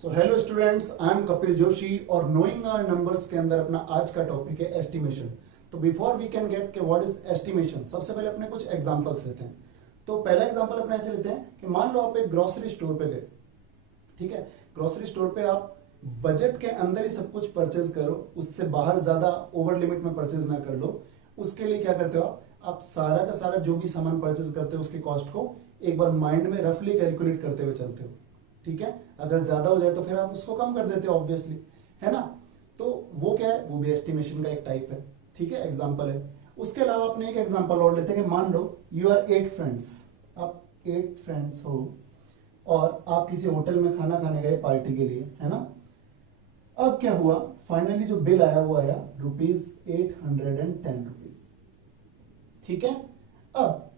So hello students, I am Kapil Joshi और knowing our numbers के अंदर अपना आज का टॉपिक है एस्टिमेशन। तो बिफोर वी कैन गेट के व्हाट इज एस्टिमेशन, सबसे पहले अपने कुछ एग्जांपल्स लेते हैं। तो पहला एग्जांपल अपने ऐसे लेते हैं कि मान लो आप एक ग्रोसरी स्टोर पे गए, ठीक है। ग्रोसरी स्टोर पे आप बजट के अंदर ही सब कुछ परचेज करो, उससे बाहर ज्यादा ओवर लिमिट में परचेज ना कर लो। उसके लिए क्या करते हो आप सारा का सारा जो भी सामान परचेज करते हो उसकी कॉस्ट को एक बार माइंड में रफली कैलकुलेट करते हुए चलते हो, ठीक है। अगर ज्यादा हो जाए तो फिर आप उसको कम कर देते हो ऑब्वियसली, है ना। तो वो क्या है, वो भी एस्टिमेशन का एक टाइप है, ठीक है, एग्जांपल है। उसके अलावा अपने एक एग्जांपल और लेते हैं कि मान लो यू आर 8 फ्रेंड्स, आप 8 फ्रेंड्स हो और आप किसी होटल में खाना खाने गए पार्टी के लिए, है ना। अब क्या हुआ, फाइनली जो बिल आया वो आया ₹810, ठीक है। अब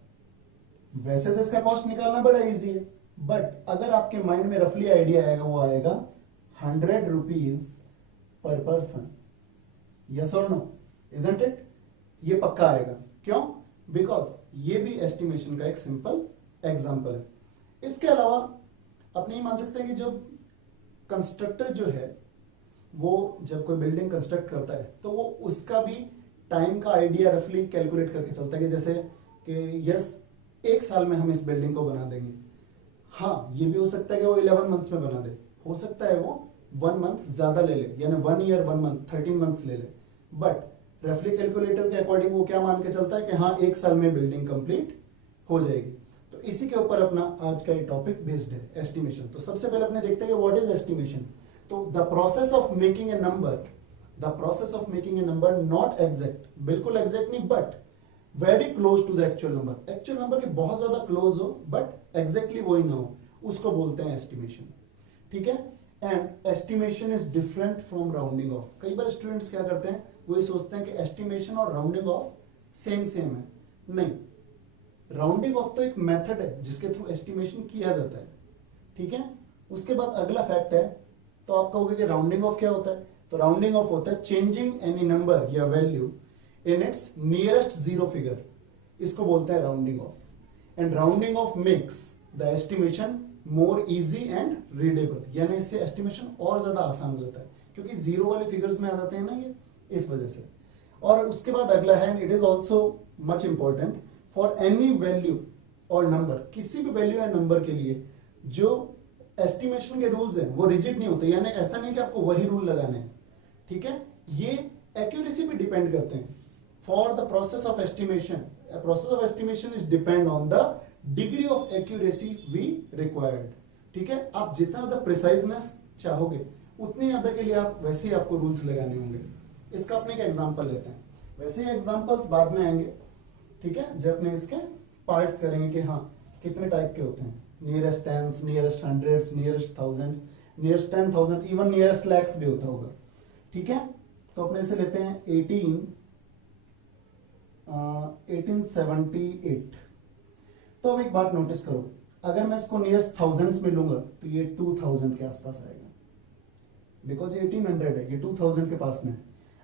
वैसे तो इसका कॉस्ट निकालना बड़ा इजी है, बट अगर आपके माइंड में रफली आइडिया आएगा, वो आएगा ₹100 पर पर्सन। यस और नो, इजंट इट? ये पक्का आएगा। क्यों? बिकॉज ये भी एस्टिमेशन का एक सिंपल एग्जांपल है। इसके अलावा अपने ये मान सकते हैं कि जो कंस्ट्रक्टर जो है वो जब कोई बिल्डिंग कंस्ट्रक्ट करता है तो वो उसका भी टाइम का आइडिया रफली कैलकुलेट करके चलता है कि जैसे कि यस 1 साल में हम इस बिल्डिंग को बना देंगे। हाँ, ये भी हो सकता है कि वो 11 मंथ्स में बना दे, हो सकता है वो 1 मंथ ज्यादा ले ले, यानी 1 ईयर 1 मंथ 13 मंथ्स ले ले, बट रफली कैलकुलेटर के अकॉर्डिंग वो क्या मान के चलता है कि हाँ 1 साल में बिल्डिंग कंप्लीट हो जाएगी। तो इसी के ऊपर अपना आज का ये टॉपिक बेस्ड है, एस्टिमेशन। तो सबसे पहले अपने देखते हैं कि व्हाट इज एस्टिमेशन। तो the process of making a number, the process of making a number not exact, बिल्कुल एग्जैक्ट नहीं, but very close to the actual number, actual number के बहुत ज्यादा क्लोज हो बट एग्जैक्टली वही ना हो, उसको बोलते हैं एस्टिमेशन, ठीक है। And estimation is different from rounding off. कई बार स्टूडेंट्स क्या करते हैं, वो ये सोचते हैं कि एस्टिमेशन और राउंडिंग ऑफ सेम सेम है। नहीं, राउंडिंग ऑफ तो एक मेथड है जिसके थ्रू एस्टिमेशन किया जाता है, ठीक है। उसके बाद अगला फैक्ट है, तो आप कहोगे कि राउंडिंग ऑफ क्या होता है। तो राउंडिंग ऑफ होता है चेंजिंग एनी नंबर या value in its nearest zero figure, इसको बोलते हैं rounding off. And rounding off makes the estimation more easy and readable, यानी इससे एस्टिमेशन और ज्यादा आसान हो जाता है क्योंकि जीरो वाले फिगर्स में आ जाते हैं ना ये, इस वजह से। और उसके बाद अगला है, it is also much important for any value और नंबर, किसी भी वैल्यू या नंबर के लिए जो एस्टिमेशन के रूल्स हैं वो रिजिड नहीं होते, यानी ऐसा नहीं कि आपको वही रूल लगाने हैं, ठीक है। ये एक्यूरेसी पे डिपेंड करते हैं। For the process of estimation, process of estimation is depend on the degree of accuracy we required, ठीक है। आप जितना ज्यादा प्रिसाइजनेस चाहोगे उतने ज्यादा के लिए आप वैसे ही आपको रूल्स लगाने होंगे। इसका अपने एक एग्जांपल लेते हैं, वैसे ही एग्जांपल्स बाद में आएंगे, ठीक है, जब अपने इसके पार्ट्स करेंगे कि हाँ कितने टाइप के होते हैं, nearest tense, nearest hundreds, nearest thousands, nearest 10,000, even nearest lakhs भी होता होगा, ठीक है। तो अपने से लेते हैं 1878। तो अब एक बात नोटिस करो, अगर मैं इसको नियरेस्ट थाउजेंड्स में लूंगा तो ये 2000 के आसपास आएगा, बिकॉज ये 1800 है, ये 2000 के पास में है।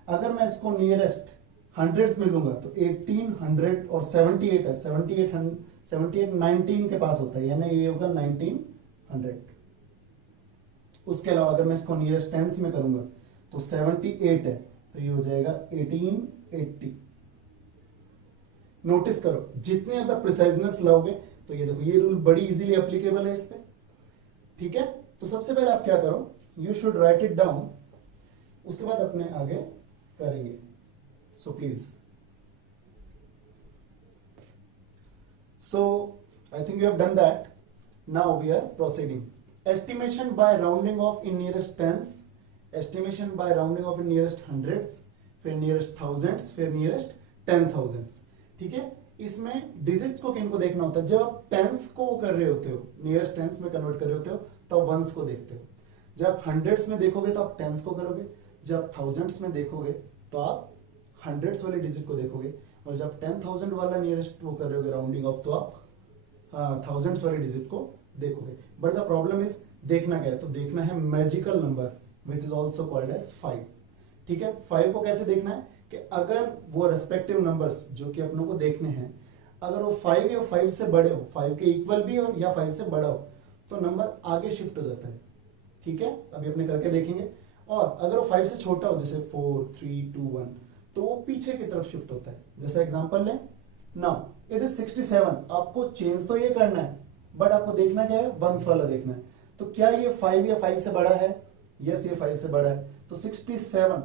अगर मैं इसको नियरेस्ट हंड्रेड्स में लूंगा तो 1800 और 78 है, 78 19 के पास होता है, यानी ये होगा 1900। उसके अलावा अगर मैं इसको नियरेस्ट टेंस में करूंगा तो 78 है, तो ये हो जाएगा 1880। नोटिस करो, जितने ज्यादा प्रिसाइजनेस लाओगे तो ये देखो ये रूल बड़ी इजीली एप्लीकेबल है इस पे, ठीक है। तो सबसे पहले आप क्या करो, you should write it down, उसके बाद अपने आगे करेंगे। So please, so I think you have done that. Now we are proceeding. Estimation by rounding off in nearest tens, estimation by rounding off in nearest hundreds, फिर nearest thousands, फिर nearest 10,000, ठीक है। इसमें डिजिट्स को किनको देखना होता है, जब आप टेंस को कर रहे होते हो, नियरेस्ट टेंस में कन्वर्ट कर रहे होते हो तो आप वंस को देखते हो। जब हंड्रेड्स में देखोगे तो आप टेंस को करोगे, जब थाउजेंड्स में देखोगे तो आप हंड्रेड्स वाले डिजिट को देखोगे, और जब 10,000 वाला नियरेस्ट वो कर रहे होगे राउंडिंग ऑफ तो आप थाउजेंड्स वाले डिजिट को देखोगे। बट द प्रॉब्लम इज देखना क्या है, तो देखना है magical number which is also called as 5, ठीक है। 5 को कैसे देखना है कि अगर वो रेस्पेक्टिव नंबर्स जो कि अपनों को देखने हैं, अगर वो 5 या 5 से बड़े हो, 5 के इक्वल भी हो या 5 से बड़ा हो, तो नंबर आगे शिफ्ट हो जाता है, ठीक है, अभी अपने करके देखेंगे। और अगर वो 5 से छोटा हो, जैसे 4 3 2 1, तो वो पीछे की तरफ शिफ्ट होता है। जैसे एग्जांपल लें, नाउ इट इज 67। आपको चेंज तो ये करना है, बट आपको देखना क्या है, वंस वाला देखना है। तो क्या ये 5 या 5 से बड़ा है? यस, ये 5 से बड़ा है। तो 67,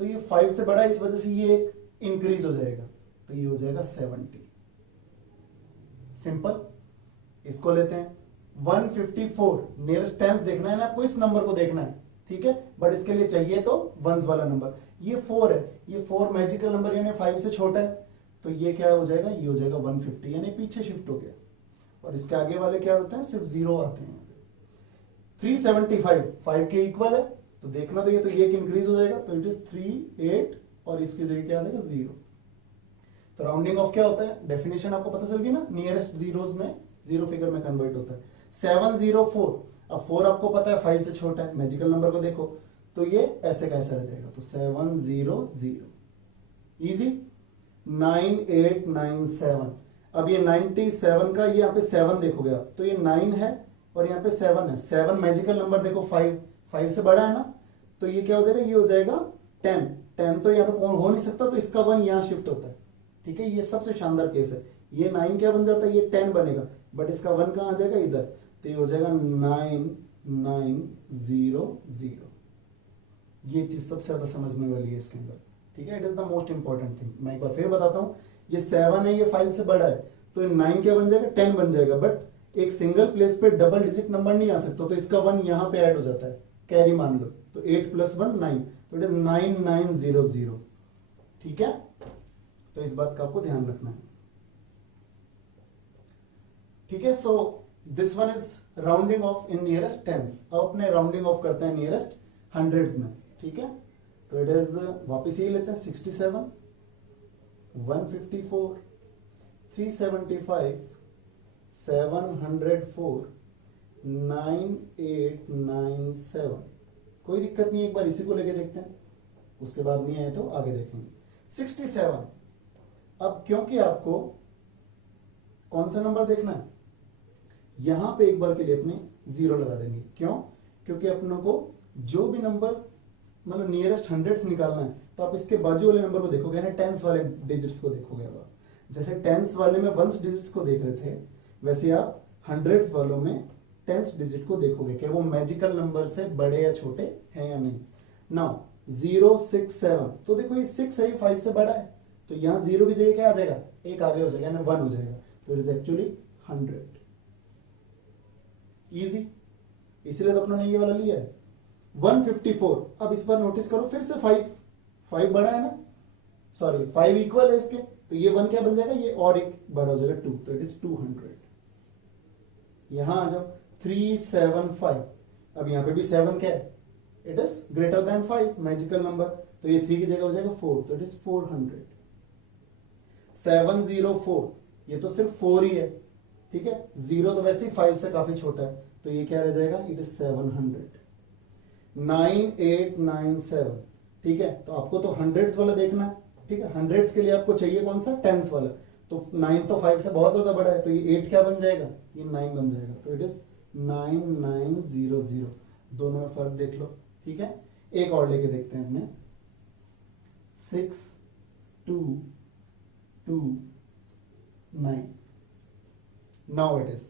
तो ये 5 से बड़ा है, इस वजह से ये एक इंक्रीज हो जाएगा, तो ये हो जाएगा 70। सिंपल। इसको लेते हैं 154। नियरेस्ट टेंस देखना है ना आपको, इस नंबर को देखना है, ठीक है, बट इसके लिए चाहिए तो वंस वाला नंबर। ये 4 है, ये 4 मैजिकल नंबर यानी 5 से छोटा है, तो ये क्या हो जाएगा, ये हो जाएगा 150, यानी पीछे शिफ्ट हो गया। और इसके आगे वाले क्या होते हैं, सिर्फ 0 आते हैं। 375 5 के इक्वल है, तो देखना तो ये एक इंक्रीज हो जाएगा, तो इट इज 38, और इसकी जगह क्या आ जाएगा, 0। तो राउंडिंग ऑफ क्या होता है, डेफिनेशन आपको पता चल गई ना, नियरेस्ट जीरोस में जीरो फिगर में कन्वर्ट होता है। 704, अब 4 आपको पता है 5 से छोटा है, मैजिकल नंबर को देखो, तो ये ऐसे कैसे रह जाएगा, तो 700, इजी। 9897, अब ये 97 का, ये यहाँ पे 7 देखोगे आप, तो ये 9 है और यहाँ पे 7 है। 7 मैजिकल नंबर देखो, 5 से बड़ा है ना, तो ये क्या हो जाएगा, ये हो जाएगा 10 तो यहाँ पे हो नहीं सकता, तो इसका 1 यहाँ शिफ्ट होता है, ठीक है, ये सबसे शानदार केस है। ये 9 क्या बन जाता है, ये 10 बनेगा, बट इसका 1 कहाँ आ जाएगा, इधर, तो ये हो जाएगा 9900। ये चीज सबसे ज्यादा समझने वाली है इसके अंदर, ठीक है, it is the most important thing. मैं एक बार फिर बताता हूँ, ये 7 है, ये 5 से बड़ा है, तो 9 क्या बन जाएगा, 10 बन जाएगा, बट एक सिंगल प्लेस पे डबल डिजिट नंबर नहीं आ सकता, तो इसका 1 यहाँ पे ऐड हो जाता है, कैरी मान लो, तो 8 + 1 9, तो इट इज 9900, ठीक है। तो इस बात का आपको ध्यान रखना है, ठीक है। So this one is rounding off in nearest tense. अब अपने राउंडिंग ऑफ करते हैं नियरेस्ट हंड्रेड्स में, ठीक है। तो इट इज, वापिस यही लेते हैं, 67, 154, 375, 704, 9897। कोई दिक्कत नहीं है, एक बार इसी को लेके देखते हैं, उसके बाद नहीं आए तो आगे देखेंगे। 67, अब क्योंकि आपको कौन सा नंबर देखना है, यहां पे एक बार के लिए अपने 0 लगा देंगे। क्यों? क्योंकि अपनों को जो भी नंबर मतलब नियरेस्ट हंड्रेड्स निकालना है, तो आप इसके बाजू वाले नंबर को देखोगे ना, टेंस वाले डिजिट्स को देखोगे। अब जैसे टेंस वाले में वंस डिजिट्स को देख रहे थे, वैसे आप हंड्रेड्स वालों में टेंस डिजिट को देखोगे कि वो मैजिकल नंबर से बड़े या छोटे हैं या नहीं। नाउ 067, तो देखो ये 6 है, 5 से बड़ा है, तो यहाँ 0 की जगह क्या आ जाएगा, एक आगे हो जाएगा, यानी 1 हो जाएगा, तो इट इज एक्चुअली 100। इजी, इसलिए तो अपने ये वाला लिया है। 154, अब इस बार नोटिस करो, फिर से 5 बड़ा है ना, सॉरी 5 इक्वल है इसके, तो ये 1 क्या बन जाएगा, ये और एक बड़ा हो जाएगा 2, तो इट इज 200। यहां आ जाओ 375, अब यहां पे भी 7 क्या है, it is greater than 5 magical number, तो ये 3 की जगह हो जाएगा 4, तो इट इज 400। 704, ये तो सिर्फ 4 ही है, ठीक है, 0 तो वैसे ही 5 से काफी छोटा है, तो ये क्या रह जाएगा, इट इज 700। 9897, ठीक है, तो आपको तो हंड्रेड्स वाला देखना है, ठीक है, हंड्रेड्स के लिए आपको चाहिए कौन सा, टेंस वाला, तो 9 तो 5 से बहुत ज्यादा बड़ा है, तो ये 8 क्या बन जाएगा, ये 9 बन जाएगा, तो इट इज 9900। दोनों में फर्क देख लो, ठीक है। एक और लेके देखते हैं अपने, 6229, नाउ इट इज,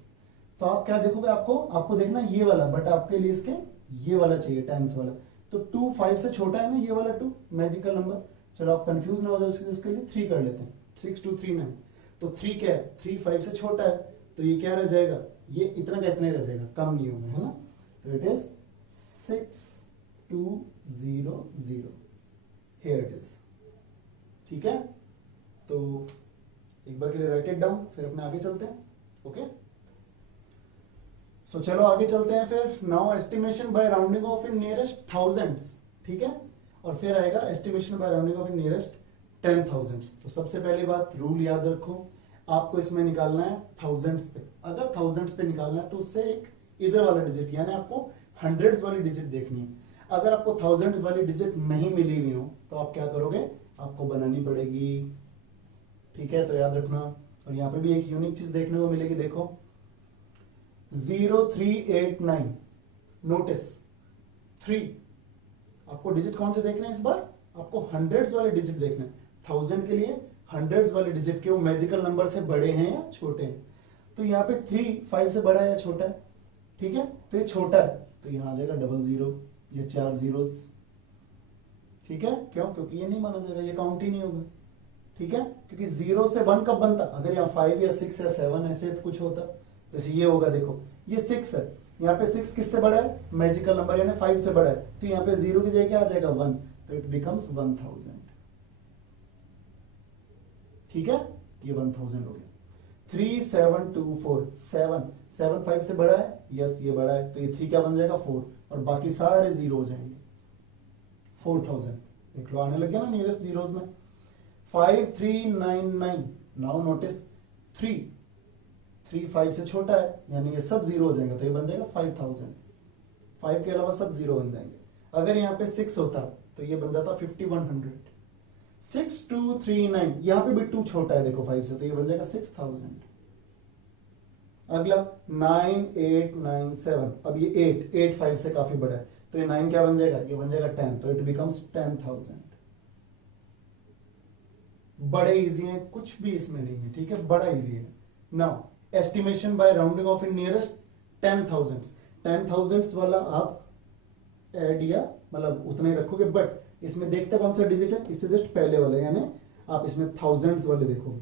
तो आप क्या देखोगे, आपको देखना ये वाला, बट आपके लिए इसके ये वाला चाहिए, टेंस वाला, तो 2 5 से छोटा है ना, ये वाला 2 मैजिकल नंबर। चलो आप कंफ्यूज ना हो जाओ, इसके लिए 3 कर लेते हैं, 6239, तो 3 क्या है, 3 5 से छोटा है, तो ये क्या रह जाएगा, ये इतना का इतना ही रह जाएगा, कम नहीं होगा, है ना, तो it is 6200, here it is, ठीक है। तो एक बार के लिए राइट इट डाउन, फिर अपने आगे चलते हैं, ओके। सो चलो आगे चलते हैं फिर। Now estimation by rounding off in nearest thousands, ठीक है, और फिर आएगा estimation by rounding off in nearest 10,000। तो सबसे पहली बात, रूल याद रखो, आपको इसमें निकालना है थाउजेंड्स पे। अगर थाउजेंड्स पे निकालना है तो उससे एक इधर वाला डिजिट, यानी आपको हंड्रेड्स वाली डिजिट देखनी है। अगर आपको थाउजेंड वाली डिजिट नहीं मिली हुई हो, तो आप क्या करोगे, आपको बनानी पड़ेगी, ठीक है, तो याद रखना। और यहाँ पे भी एक यूनिक चीज देखने को मिलेगी, देखो 0389, नोटिस 3। आपको डिजिट कौन से देखने हैं इस बार? आपको हंड्रेड्स वाले डिजिट देखने हैं। 1000 के लिए हंड्रेड्स वाले डिजिट के वो मैजिकल नंबर से बड़े हैं या छोटे हैं। तो यहाँ पे 3 5 से बड़ा है या छोटा है? ठीक है, तो ये छोटा है, तो यहाँ आ जाएगा 00 या 4 zeros। ठीक है, क्यों? क्योंकि ये नहीं माना जाएगा, ये काउंट ही नहीं होगा। ठीक है, क्योंकि 0 से 1 कब बनता? अगर यहाँ 5 या 6 या 7 ऐसे कुछ होता, जैसे ये होगा, देखो ये 6 है, यहाँ पे 6 किससे बड़ा है? मैजिकल नंबर यानी 5 से बड़ा है, तो यहाँ पे 0 की जगह क्या आ जाएगा? 1, तो इट बिकम्स 1000। ठीक है, ये 1000 हो गया। 3 7 2 4 7 5 से बड़ा है, यस ये बड़ा है, तो ये 3 क्या बन जाएगा? 4, और बाकी सारे 0 हो जाएंगे। 4000 देख लो, आने लग गया ना नियरेस्ट जीरोज में। 5 3 9 9। नाउ नोटिस 3 5 से छोटा है, यानी ये सब 0 हो जाएंगे, तो ये बन जाएगा 5000। 5 के अलावा सब 0 बन जाएंगे। अगर यहाँ पे 6 होता तो ये बन जाता 5100। 6 2 3 9, यहाँ पे भी 2 छोटा है देखो 5 से, तो ये बन जाएगा 6000। अगला 9 8 9 7, अब ये 8 5 से काफी बड़ा है, तो ये 9 क्या बन जाएगा? ये बन जाएगा 10, तो इट बिकम्स 10,000। बड़े इजी हैं, कुछ भी इसमें नहीं है। ठीक है, बड़ा इजी है। Now estimation by rounding off in nearest 10,000। 10,000 वाला आप ऐड या मतलब उतना ही रखोगे, बट इसमें देखते कौन सा डिजिट है? इससे जस्ट पहले वाले, यानी आप इसमें थाउजेंड्स वाले देखोगे।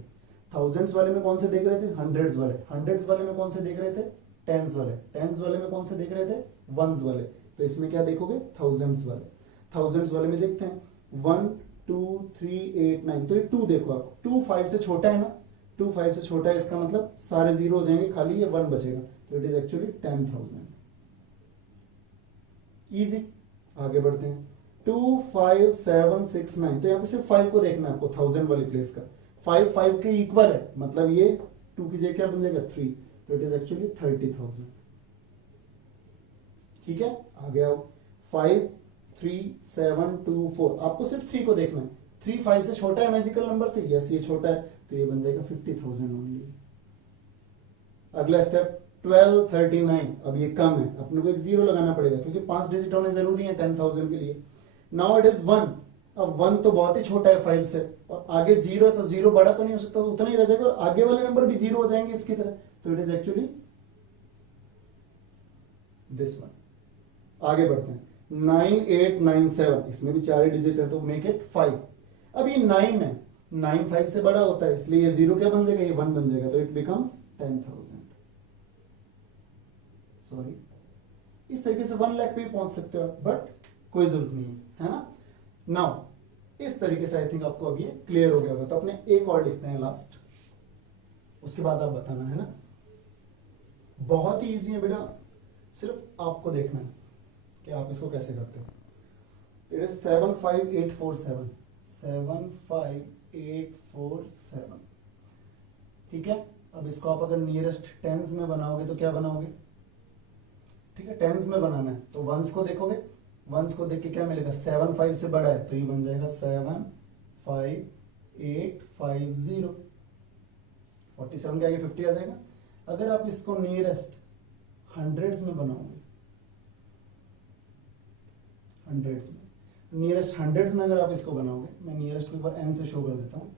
थाउजेंड्स वाले में कौन से देख रहे थे? हंड्रेड्स वाले। हंड्रेड्स वाले में कौन से देख रहे थे? टेंस वाले। टेंस वाले में कौन से देख रहे थे? वंस वाले। तो इसमें क्या देखोगे? थाउजेंड्स वाले। थाउजेंड्स वाले में देखते हैं 1 2 3 8 9, तो ये 2 देखो आप, 2 5 से छोटा है ना, 2 5 से छोटा है, इसका मतलब सारे 0 हो जाएंगे, खाली ये 1 बचेगा, तो इट इज एक्चुअली 10,000। इजी, आगे बढ़ते हैं। 2 5 7 6 9, तो यहाँ पे सिर्फ 5 को देखना है आपको 1000 वाली प्लेस का। 5 5 के इक्वल है, मतलब ये 2 की जगह क्या बन जाएगा? 3, तो इट इज एक्चुअली 30,000। ठीक है, आगे आओ। 5 3 7 2 4, आपको सिर्फ 3 को देखना है। 3 5 से छोटा है मैजिकल नंबर से, यस ये छोटा है, तो ये बन जाएगा 50,000 ओनली। अगला स्टेप 12 39, अब ये कम है, अपने को एक 0 लगाना पड़ेगा, क्योंकि 5 डिजिट होने जरूरी है 10,000 के लिए। Now it is 1। अब 1 तो बहुत ही छोटा है 5 से, और आगे 0 है, तो 0 बड़ा तो नहीं हो सकता, तो उतना ही रह जाएगा, और आगे वाले नंबर भी 0 हो जाएंगे इसकी तरह, तो it is actually this one. आगे बढ़ते हैं। 9 8 9 7, इसमें भी 4 डिजिट है, तो मेक इट 5। अब ये 9 है, 9 5 से बड़ा होता है, इसलिए ये 0 क्या बन जाएगा? ये 1 बन जाएगा, तो इट बिकम्स 10,000। सॉरी, इस तरीके से 1 लाख पे भी पहुंच सकते हो, बट कोई जरूरत नहीं है ना। नाउ इस तरीके से आई थिंक आपको अब ये क्लियर हो गया होगा, तो अपने एक और लिखते हैं लास्ट, उसके बाद आप बताना है ना। बहुत ही इजी है बेटा, सिर्फ आपको देखना है कि आप इसको कैसे करते हो। It is 75847, 75847। ठीक है, अब इसको आप अगर नियरेस्ट टेंस में बनाओगे तो क्या बनाओगे? ठीक है, टेंस में बनाना है तो वंस को देखोगे, वंस को देख के क्या मिलेगा? 7 5 से बड़ा है, तो ये बन जाएगा 7 5 8 5 0। 47 के आगे 50 आ जाएगा। अगर आप इसको नियरेस्ट हंड्रेड्स में बनाओगे, हंड्रेड्स में, नियरेस्ट हंड्रेड्स में अगर आप इसको बनाओगे, मैं नियरेस्ट को एक बार n से शो कर देता हूँ।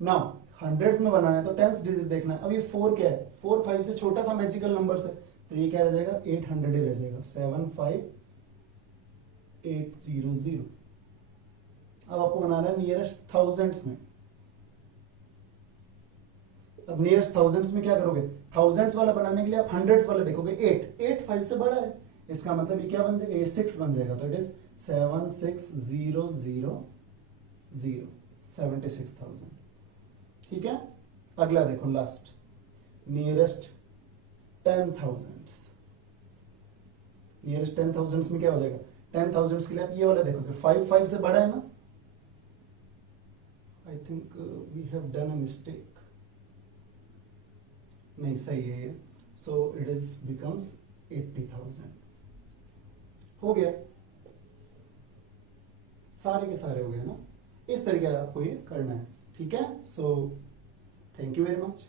नाउ हंड्रेड्स में बनाना है तो टेंस डिजिट देखना है। अब ये 4 क्या है? 4 5 से छोटा था मैजिकल नंबर से, तो ये क्या रह जाएगा? 800 ही रह जाएगा, 75800। अब आपको बनाना है नियरेस्ट थाउजेंड्स में। अब नियरेस्ट थाउजेंड्स में क्या करोगे? थाउजेंड्स वाला बनाने के लिए आप हंड्रेड्स वाला देखोगे। 8 5 से बड़ा है, इसका मतलब ये क्या बन जाएगा? ये 6 बन जाएगा, तो इट इज 76000, 76,000। ठीक है, अगला देखो लास्ट, नियरेस्ट 10,000। नियरेस्ट 10,000 में क्या हो जाएगा? 10,000 के लिए आप ये वाला देखोगे, 5 5 से बड़ा है ना। I think we have done a mistake, नहीं सही है ये, सो इट इज बिकम्स 80,000। हो गया, सारे के सारे हो गए ना। इस तरीके से आपको ये करना है। ठीक है, so thank you very much.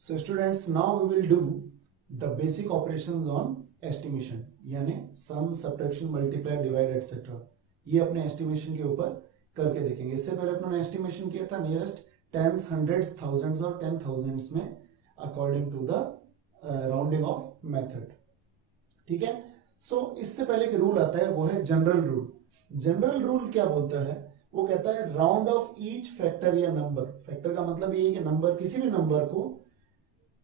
So students, now we will do the basic operations on estimation, यानी सम, सब्ट्रैक्शन, मल्टीप्लाई, डिवाइड एटसेट्रा, ये अपने एस्टिमेशन के ऊपर करके देखेंगे। इससे पहले अपने एस्टिमेशन किया था नियरेस्ट टेंस, हंड्रेड्स, थाउजेंड्स और 10,000s में according to the rounding off method. ठीक है। सो इससे पहले एक रूल आता है, वो है जनरल रूल। जनरल रूल क्या बोलता है? वो कहता है राउंड ऑफ ईच फैक्टर या नंबर। फैक्टर का मतलब ये है कि नंबर, किसी भी नंबर को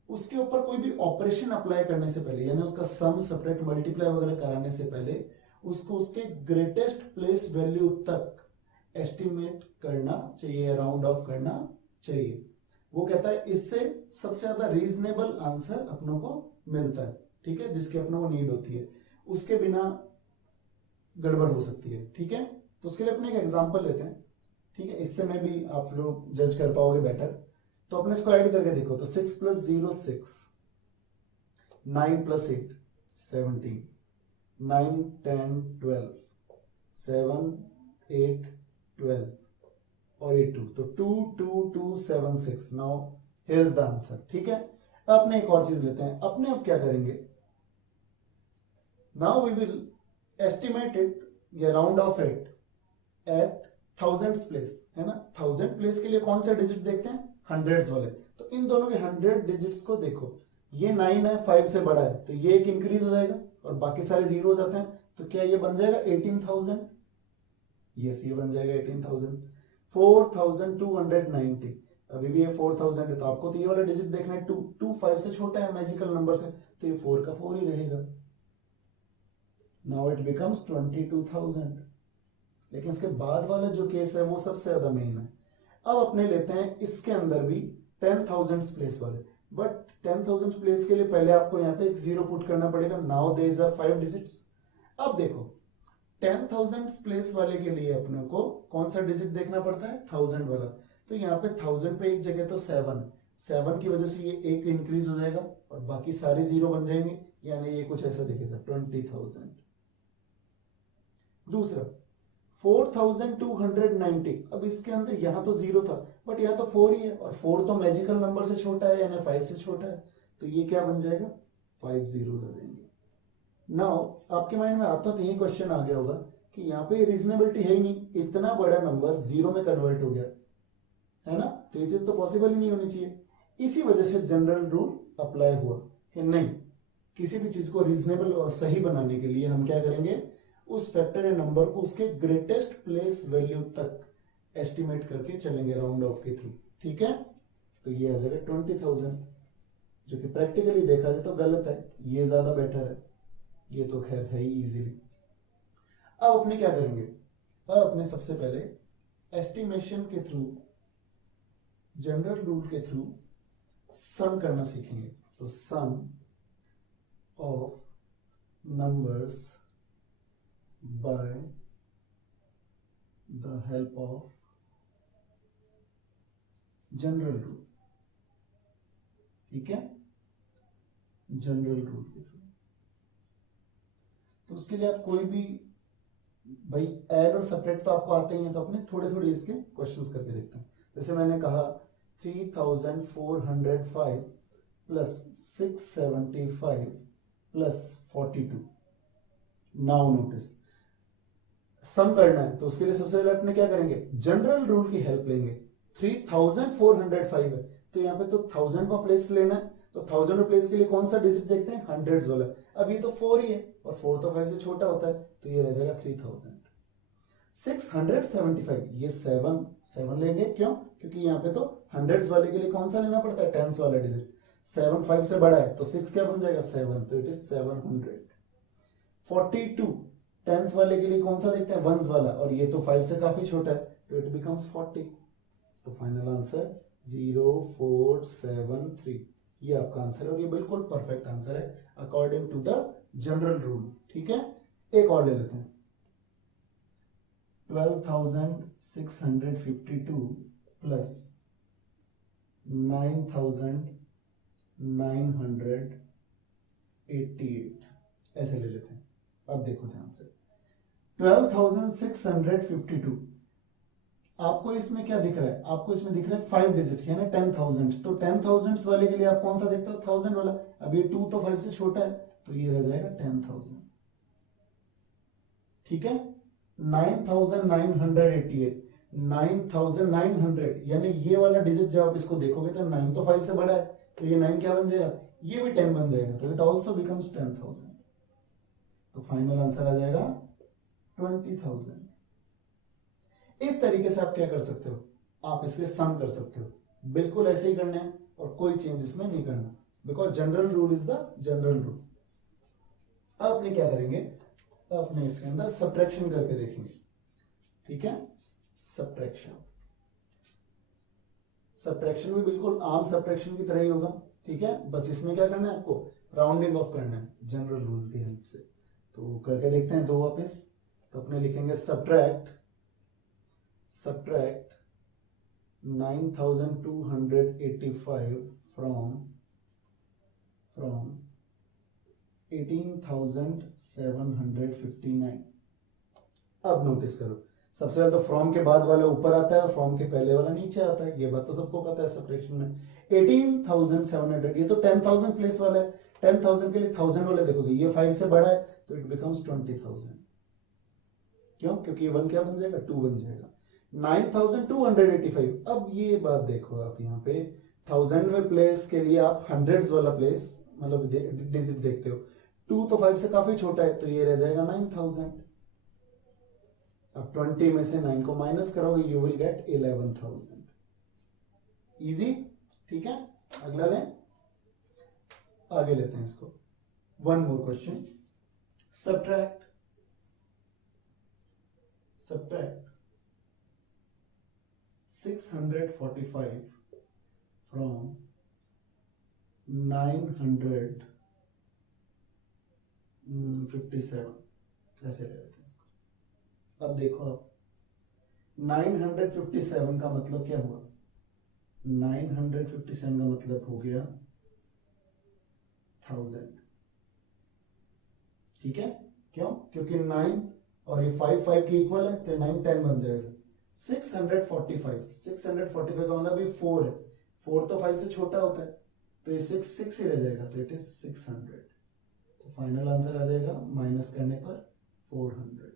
उसके ऊपर कोई भी ऑपरेशन अप्लाई करने से पहले, यानी उसका सम, सब्ट्रैक्ट, मल्टीप्लाई वगैरह कराने से पहले उसको उसके ग्रेटेस्ट प्लेस वैल्यू तक एस्टिमेट करना चाहिए, राउंड ऑफ करना चाहिए। वो कहता है इससे सबसे ज्यादा रीजनेबल आंसर अपनों को मिलता है। ठीक है, जिसकी अपनों को नीड होती है, उसके बिना गड़बड़ हो सकती है। ठीक है, तो उसके लिए अपने एक एग्जांपल लेते हैं। ठीक है, इससे में भी आप लोग जज कर पाओगे बेटर। तो अपने इसको ऐड करके देखो, तो 6 + 0 6, 9 + 8 17, 9 10 12, 7 8 12 और 8 2, तो 2 2 2 7 6। Now here is the answer. ठीक है, अपने एक और चीज लेते हैं। अपने अब क्या करेंगे, now we will estimate it या round off it at thousands place, है ना। 1000 प्लेस के लिए कौन सा डिजिट देखते हैं? हंड्रेड्स वाले। तो इन दोनों के 100 डिजिट्स को देखो, ये 9 है, 5 से बड़ा है, तो ये एक इंक्रीज हो जाएगा और बाकी सारे जीरो हो जाते हैं। तो क्या ये बन जाएगा 18,000? यस, ये बन जाएगा 18,000। 4,290, अभी भी ये 4,000 है, तो आपको तो ये वाला डिजिट देखना है। 2 5 से छोटा है मैजिकल नंबर से, तो ये 4 का 4 ही रहेगा। Now it becomes 22,000। लेकिन इसके बाद वाला जो केस है वो सबसे ज्यादा मेन है। अब अपने लेते हैं इसके अंदर भी 10,000 प्लेस वाले, बट 10,000 प्लेस के लिए पहले आपको यहाँ पे एक जीरो पुट करना पड़ेगा। Now there are 5 digits. अब देखो 10,000 प्लेस वाले के लिए अपने को कौन सा डिजिट देखना पड़ता है? 1000 वाला। तो यहाँ पे 1000 पे एक जगह तो 7 की वजह से ये एक इंक्रीज हो जाएगा और बाकी सारे जीरो बन जाएंगे, यानी ये कुछ ऐसा दिखेगा 20,000। दूसरा 4,290, अब इसके अंदर यहां तो जीरो था बट यहां तो 4 ही है, और 4 तो मैजिकल नंबर से छोटा है, यानी 5 से छोटा है, तो ये क्या बन जाएगा? 5 जीरो आ जाएंगे। नाउ आपके माइंड में आता तो यही क्वेश्चन आ गया होगा कि यहाँ पे रीजनेबिलिटी है ही नहीं, इतना बड़ा नंबर जीरो में कन्वर्ट हो गया, है ना, तो ये चीज तो पॉसिबल ही नहीं होनी चाहिए। इसी वजह से जनरल रूल अप्लाई हुआ कि नहीं, किसी भी चीज को रीजनेबल और सही बनाने के लिए हम क्या करेंगे, उस फैक्टर या नंबर को उसके ग्रेटेस्ट प्लेस वैल्यू तक एस्टिमेट करके चलेंगे राउंड ऑफ के थ्रू। ठीक है, तो ये आ जाएगा 20,000, जो कि प्रैक्टिकली देखा जाए तो गलत है, ये ज्यादा बेटर है, ये तो खैर है ही इजीली। अब अपने क्या करेंगे, अब अपने सबसे पहले एस्टिमेशन के थ्रू, जनरल रूल के थ्रू सम करना सीखेंगे। तो sum of numbers by the help of general rule. ठीक है, जनरल रूल के थ्रू। तो उसके लिए आप कोई भी, भाई ऐड और सब्ट्रैक्ट तो आपको आते ही हैं, तो अपने थोड़े थोड़े इसके क्वेश्चंस करके देखते हैं। जैसे मैंने कहा 3,405 प्लस 675 प्लस 42। नाउ नोटिस सम करना है, तो उसके लिए सबसे पहले अपने क्या करेंगे, जनरल रूल की हेल्प लेंगे। 3,405 है, तो यहाँ पे तो 1000 का प्लेस लेना है, तो 1000 प्लेस के लिए कौन सा डिजिट देखते हैं? हंड्रेड्स वाला। अब ये तो 4 ही है और 4 तो 5 से छोटा होता है, तो ये रह जाएगा 3000। 675, ये 7 लेंगे, क्यों? क्योंकि यहाँ पे तो हंड्रेड्स वाले के लिए कौन सा लेना पड़ता है? टेंस वाला डिजिट। 7 5 से बड़ा है, तो 6 क्या बन जाएगा? 7, तो इट इज 700। 42 टेंस वाले के लिए कौन सा देखते हैं? वंस वाला, और ये तो 5 से काफी छोटा है, तो इट बिकम्स 40। तो फाइनल आंसर 0473, ये आपका आंसर है, और ये बिल्कुल परफेक्ट आंसर है according to the general rule. ठीक है, एक और ले लेते हैं। 12,652 प्लस 9,988, ऐसे ले लेते हैं। अब देखो ध्यान से, 12,652, आपको इसमें क्या दिख रहा है, आपको इसमें दिख रहा है 5 डिजिट है ना 10,000, तो 10,000 वाले के लिए आप कौन सा देखते हो, 1000 वाला। अब ये 2 तो 5 से छोटा है, तो ये रह जाएगा 10,000। ठीक है, 9,988, 9,900, यानी ये वाला डिजिट जब आप इसको देखोगे तो 9 तो 5 से बड़ा है, तो ये 9 क्या बन जाएगा, ये भी 10 बन जाएगा, तो इट ऑल्सो बिकम्स 10,000। तो फाइनल आंसर आ जाएगा 20,000। इस तरीके से आप क्या कर सकते हो, आप इसके सम कर सकते हो, बिल्कुल ऐसे ही करना है और कोई चेंज इसमें नहीं करना, because general rule is the general rule. अब अपने क्या करेंगे, अपने इसके अंदर सब्ट्रैक्शन करके देखेंगे। ठीक है, सब्ट्रैक्शन, सब्ट्रैक्शन भी बिल्कुल आम सब्ट्रैक्शन की तरह ही होगा। ठीक है, बस इसमें क्या करना है, आपको राउंडिंग ऑफ करना है जनरल रूल की हेल्प से। तो करके देखते हैं दो वापस। तो अपने लिखेंगे सब्ट्रैक्ट 9,285 फ्रॉम 18,759। अब नोटिस करो, सबसे ज्यादा फ्रॉम के बाद वाला ऊपर आता है और फ्रॉम के पहले वाला नीचे आता है, ये बात तो सबको पता है सब्ट्रैक्शन में। 18,700, ये तो 10,000 प्लेस वाला है, 10,000 के लिए 1000 वाले देखोगे, ये 5 से बड़ा है तो इट बिकम्स 20,000। क्यों, क्योंकि 1 क्या बन जाएगा, 2 बन जाएगा। 9,285, अब ये बात देखो आप यहाँ पे 1000 में प्लेस के लिए आप हंड्रेड्स वाला प्लेस मतलब डिजिट देखते हो, 2 तो 5 से काफी छोटा है, तो ये रह जाएगा 9,000। अब 20 में से 9 को माइनस करोगे, यू विल गेट 11,000। इजी। ठीक है, अगला लें, आगे लेते हैं इसको। One more question, subtract 645 from 957, ऐसे ले लेते हैं इसको। अब देखो, आप 957 का मतलब क्या हुआ, 957 का मतलब हो गया 1000। ठीक है, क्यों, क्योंकि 9 और ये 5 5 के इक्वल है, तो 9 10 बन जाएगा। 645 का मतलब ये 4 है, 4 तो 5 से छोटा होता है, तो ये 6 6 ही रह जाएगा, तो इट इज 600। तो फाइनल आंसर आ जाएगा माइनस करने पर 400।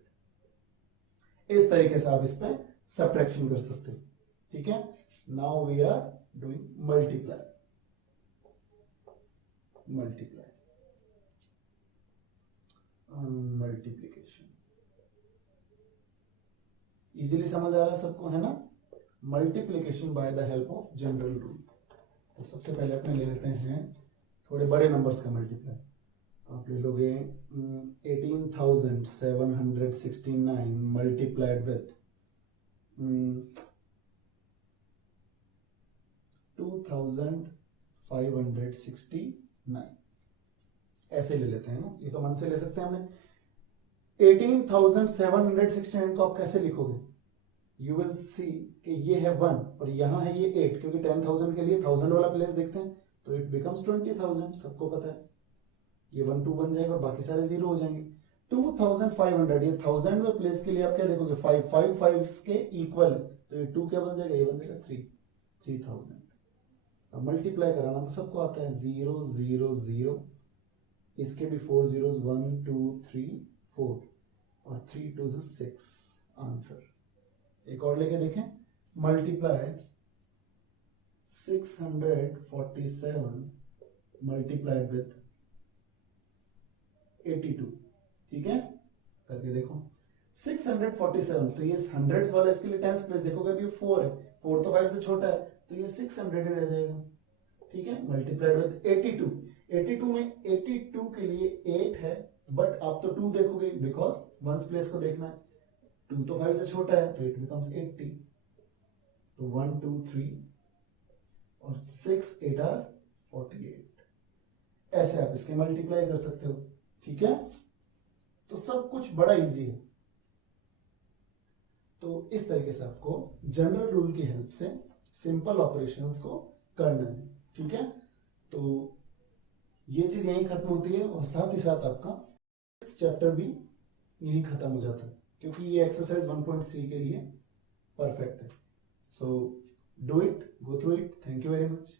इस तरीके से आप इस पे सब्ट्रैक्शन कर सकते हो। ठीक है, now we are doing multiply. Multiplication easily समझ आ रहा है सबको, है ना। Multiplication by the help of general rule. तो सबसे पहले अपने ले लेते हैं थोड़े बड़े नंबर्स का मल्टीप्लाई। तो आप ले लोगे 18,769 मल्टीप्लाइड विथ 2,569, ऐसे ले लेते हैं ना, ये तो मन से ले सकते हैं हमने। 18,769 को आप कैसे लिखोगे, यू विल सी कि ये है 1 और यहाँ है ये 8, क्योंकि 10,000 के लिए 1000 वाला प्लेस देखते हैं, तो इट बिकम्स 20,000, सबको पता है। ये 1 2 बन जाएगा और बाकी सारे 0 हो जाएंगे। 2,500, ये 1000 में प्लेस के लिए आप क्या देखोगे, 5 5 5 के इक्वल, तो ये 2 क्या बन जाएगा, ये बन जाएगा 3 3000। अब मल्टीप्लाई कराना तो सबको आता है, 0 0 0, इसके भी 4 zeros, 1 2 3 4 और 3 2 6 आंसर। एक और लेके देखें, मल्टीप्लाई 647 मल्टीप्लाइड विथ 82। ठीक है, करके देखो 647, तो ये हंड्रेड्स वाला, इसके लिए टेंस प्लेस देखोगे अभी 4 है, 4 तो 5 से छोटा है, तो ये 600 ही रह जाएगा। ठीक है, मल्टीप्लाइड विथ 82, 82 में 82 के लिए 8 है, बट आप तो 2 देखोगे बिकॉज वंस प्लेस को देखना है, 2 तो 5 से छोटा है, तो इट बिकम्स 80। तो 1 2 3 और 6 8 आर 48। ऐसे आप इसके मल्टीप्लाई कर सकते हो। ठीक है, तो सब कुछ बड़ा इजी है। तो इस तरीके से आपको जनरल रूल की हेल्प से सिंपल ऑपरेशंस को करना है। ठीक है, तो ये चीज यहीं खत्म होती है और साथ ही साथ आपका चैप्टर भी यहीं खत्म हो जाता है, क्योंकि ये एक्सरसाइज 1.3 के लिए परफेक्ट है. So do it, go through it. Thank you very much.